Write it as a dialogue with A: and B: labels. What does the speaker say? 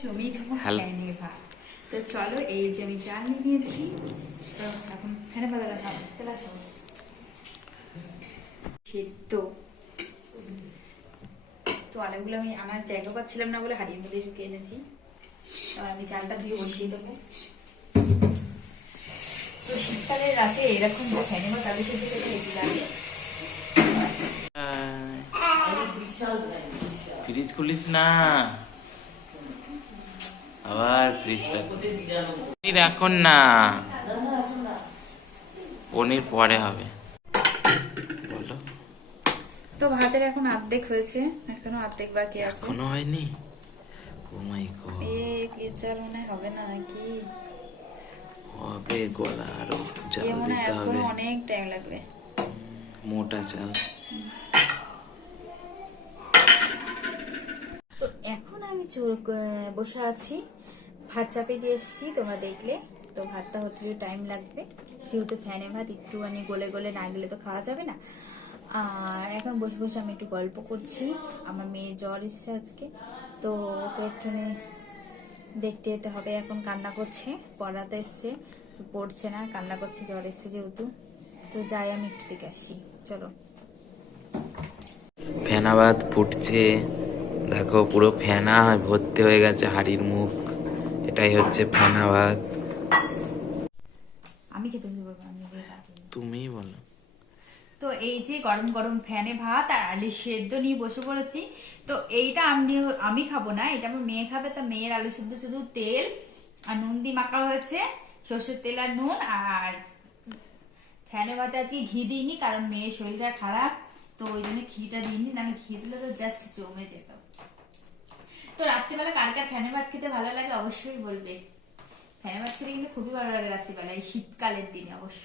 A: জমি খাব ভাত তো চলো এই যে আমি চাল নিয়ে নিয়েছি তো এখন ফ্যানে ভাত খাব চলে আসো সেদ্ধ। তো আলুগুলো আমি আনার জায়গা পাচ্ছিলাম না বলে হাড়ির মধ্যে ঢুকে এনেছি। আর আমি চালটা দিয়ে বসিয়ে দেবো। তো শীতকালের রাতে এরকম ফ্যানে খেতে হেভি লাগে।
B: ফ্রিজ খুলিস না। ফ্রিজটা পনির এখন না। পনির পরে হবে। বলো।
A: তো ভাতের এখন অর্ধেক হয়েছে এখনও অর্ধেক বাকি আছে।
B: এখনও হয়নি? ও মাই গড।
A: এ কি চাল মনে হয় হবে না নাকি?
B: হবে গলা আরও জাল
A: এ
B: দিতে হবে।
A: এখনও অনেক টাইম লাগবে।
B: মোটা চাল।
A: তো এখন আমি চুল- বসে আছি। ভাত চাপিয়ে দিয়ে এসেছি, তোমরা দেখলে। তো ভাতটা হতে টাইম লাগবে। যেহেতু ফ্যানে ভাত, একটুখানি গলে গলে না গেলে তো খাওয়া যাবে না। আর এখন বসে বসে আমি একটু গল্প করছি। আমার মেয়ে জ্বর এসছে আজকে। তো ওকে একটুখানি দেখতে যেতে হবে, এখন কান্না করছে, পড়াতে এসছে, পড়ছে না, কান্না করছে, জ্বর এসছে যেহেতু। তো যাই, আমি একটু দিকে আসি চলো।
B: ফেনাবাদ ফুটছে। দেখো পুরো ফেনা ভর্তি হয়ে গেছে, হাড়ির মুখ। এটাই হচ্ছে ফেনাবাদ
A: আমি খেতে দেবো আমি নিজেই কাজ করব।
B: তুমি বলো।
A: তো এই যে গরম গরম ফ্যানে ভাত আর আলু সেদ্ধ নিয়ে বসে পড়েছি তো এইটা আমি আমি খাব না এটা আমার মেয়ে খাবে তো মেয়ের আলু সেদ্ধ শুধু তেল আর নুন দিয়ে মাখা হয়েছে সর্ষের তেল আর নুন আর ফ্যানে ভাতে আজকে ঘি দিইনি কারণ মেয়ের শরীরটা খারাপ তো ওই জন্য ঘিটা দিইনি না ঘি দিলে তো জাস্ট জমে যেত। তো রাত্রিবেলা কার কার ফ্যানে ভাত খেতে ভালো লাগে অবশ্যই বলবে। ফ্যানে ভাত খেতে কিন্তু খুবই ভালো লাগে রাত্রিবেলা, এই শীতকালের দিনে অবশ্য।